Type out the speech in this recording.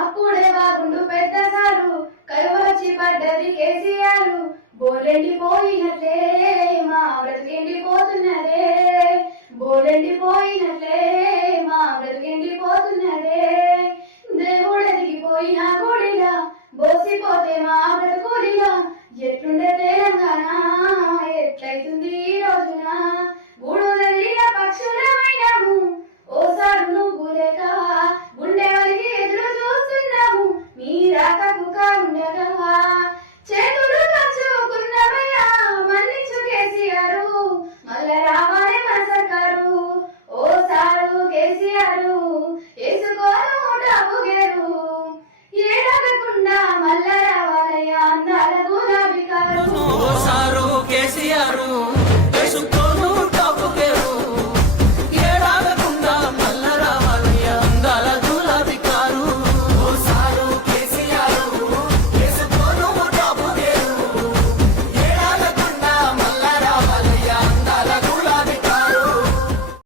అప్పుడే బాగుండు పెద్ద సారు కరువచ్చి పడ్డది కేసీఆర్. బోలెండిపోయినట్లే మా బ్రతికెండిపోతున్నదే. బోలెండిపోయినట్లే మా బ్రతికెండిపోతున్నదే. దేవుడు పోయినా గుడిలా బోసిపోతే మా బ్రతుకు